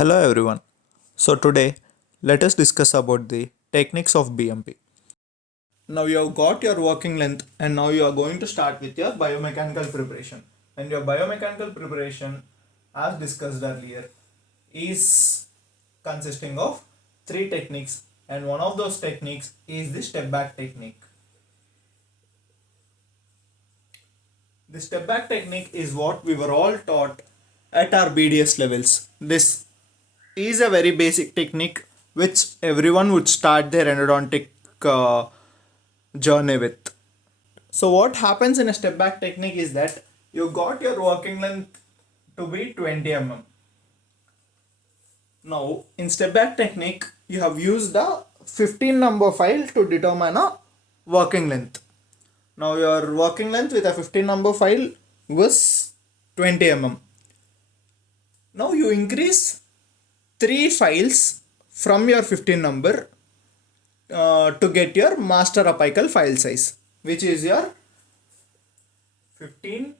Hello everyone. So today let us discuss about the techniques of BMP. Now you have got your working length and now you are going to start with your biomechanical preparation. And your biomechanical preparation, as discussed earlier, is consisting of three techniques, and one of those techniques is the step back technique. The step back technique is what we were all taught at our BDS levels. This is a very basic technique which everyone would start their endodontic journey with. So what happens in a step back technique is that you got your working length to be 20 mm. Now in step back technique you have used a 15 number file to determine a working length. Now your working length with a 15 number file was 20 mm. Now you increase 3 files from your 15 number to get your master apical file size, which is your 15,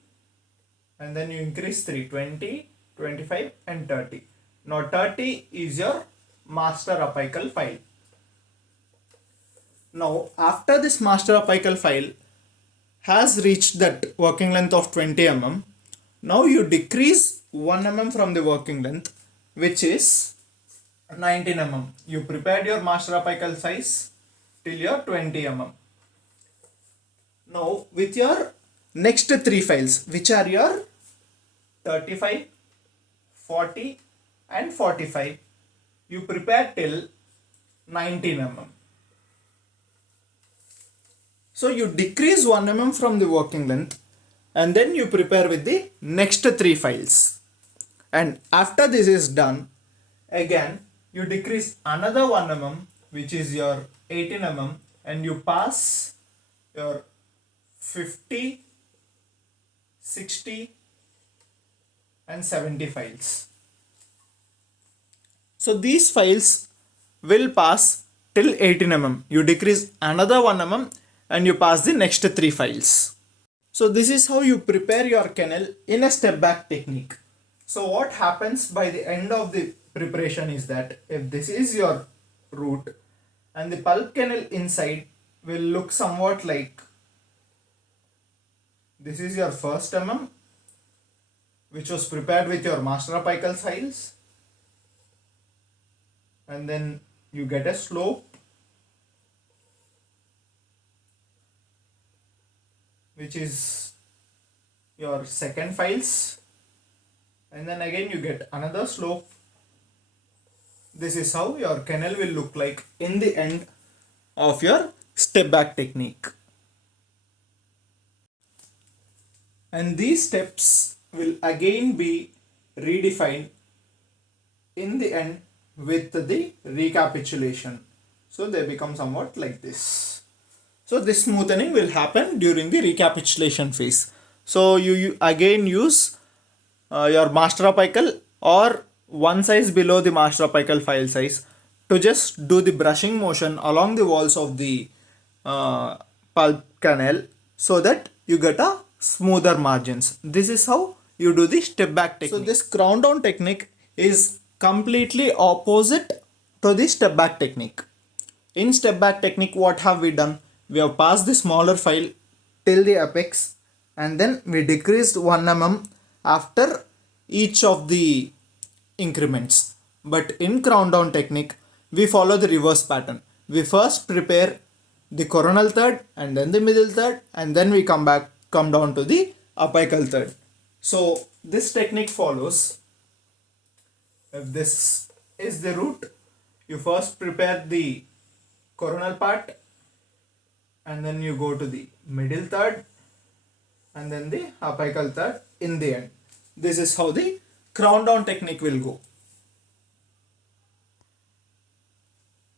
and then you increase 3, 20, 25 and 30. Now 30 is your master apical file. Now after this master apical file has reached that working length of 20 mm, now you decrease 1 mm from the working length, which is 19 mm. You prepared your master apical size till your 20 mm. Now with your next three files, which are your 35, 40 and 45, you prepare till 19 mm. So you decrease 1 mm from the working length and then you prepare with the next three files. And after this is done, again you decrease another 1 mm, which is your 18 mm, and you pass your 50, 60 and 70 files. So these files will pass till 18 mm. You decrease another 1 mm and you pass the next three files. So this is how you prepare your canal in a step back technique. So what happens by the end of the preparation is that if this is your root and the pulp canal inside will look somewhat like this is your first mm, which was prepared with your master apical files, and then you get a slope which is your second files, and then again you get another slope. This is how your canal will look like in the end of your step back technique. And these steps will again be redefined in the end with the recapitulation. So they become somewhat like this. So this smoothening will happen during the recapitulation phase. So you again use your master apical or one size below the master apical file size to just do the brushing motion along the walls of the pulp canal so that you get a smoother margins. This is how you do the step back technique. So this crown down technique is completely opposite to the step back technique. In step back technique, what have we done? We have passed the smaller file till the apex and then we decreased 1 mm after each of the increments. But in crown down technique, we follow the reverse pattern. We first prepare the coronal third and then the middle third, and then we come down to the apical third. So this technique follows, if this is the root, you first prepare the coronal part and then you go to the middle third and then the apical third in the end. This is how the crown down technique will go.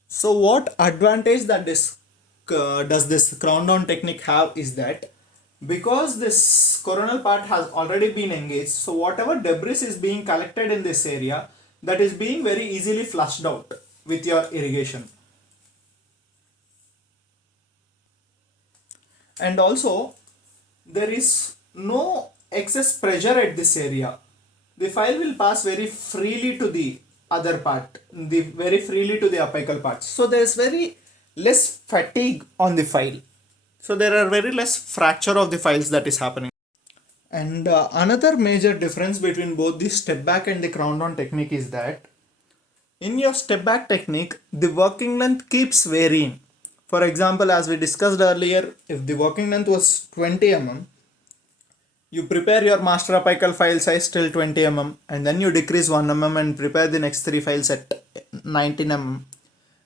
So what advantage that this does this crown down technique have is that because this coronal part has already been engaged, so whatever debris is being collected in this area, that is being very easily flushed out with your irrigation. And also there is no excess pressure at this area. The file will pass very freely to the other part, the very freely to the apical parts. So there's very less fatigue on the file. So there are very less fracture of the files that is happening. And another major difference between both the step back and the crown down technique is that in your step back technique, the working length keeps varying. For example, as we discussed earlier, if the working length was 20 mm, you prepare your master apical file size till 20 mm and then you decrease 1 mm and prepare the next three files at 19 mm.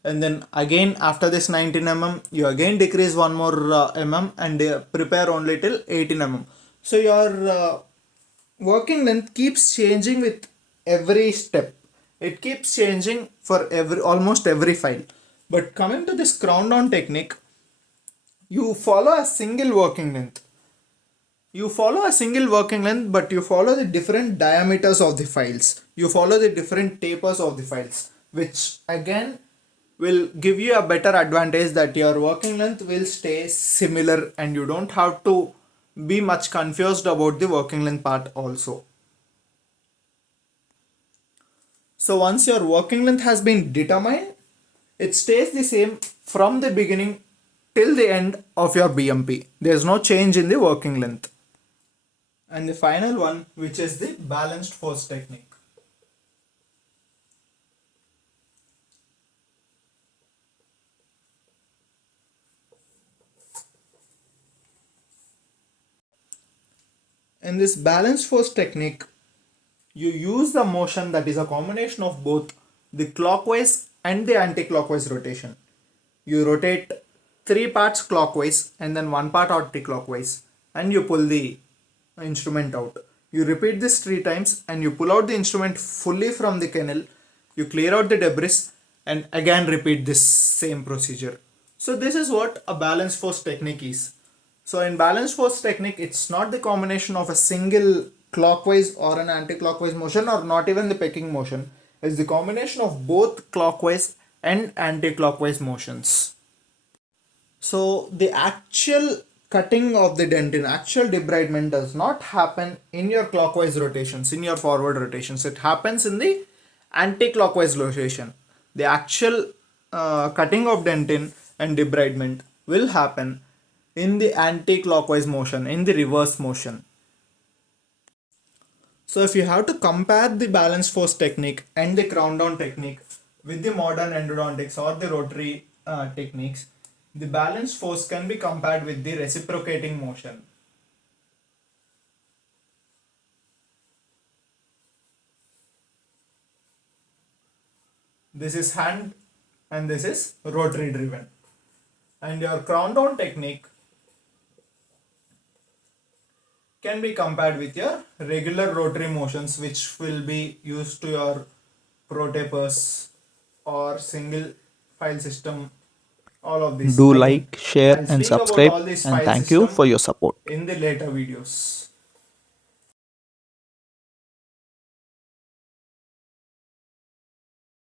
And then again after this 19 mm, you again decrease one more mm and prepare only till 18 mm. So your working length keeps changing with every step. It keeps changing for every almost every file. But coming to this crown down technique, you follow a single working length. You follow a single working length, but you follow the different diameters of the files. You follow the different tapers of the files, which again will give you a better advantage that your working length will stay similar and you don't have to be much confused about the working length part also. So once your working length has been determined, it stays the same from the beginning till the end of your BMP. There is no change in the working length. And the final one, which is the balanced force technique. In this balanced force technique, you use the motion that is a combination of both the clockwise and the anti-clockwise rotation. You rotate three parts clockwise and then one part anti-clockwise and you pull the instrument out. You repeat this three times and you pull out the instrument fully from the canal. You clear out the debris and again repeat this same procedure. So this is what a balanced force technique is. So in balanced force technique, it's not the combination of a single clockwise or an anti-clockwise motion or not even the pecking motion. It's the combination of both clockwise and anti-clockwise motions. So the actual cutting of the dentin, actual debridement does not happen in your clockwise rotations, in your forward rotations. It happens in the anti-clockwise rotation. The actual cutting of dentin and debridement will happen in the anti-clockwise motion, in the reverse motion. So if you have to compare the balanced force technique and the crown down technique with the modern endodontics or the rotary techniques, the balanced force can be compared with the reciprocating motion. This is hand and this is rotary driven. And your crown down technique can be compared with your regular rotary motions, which will be used to your protapers or single file system, all of this. Do Again, like, share, I'll and speak about subscribe. all these And file thank you system for your support. in the later videos.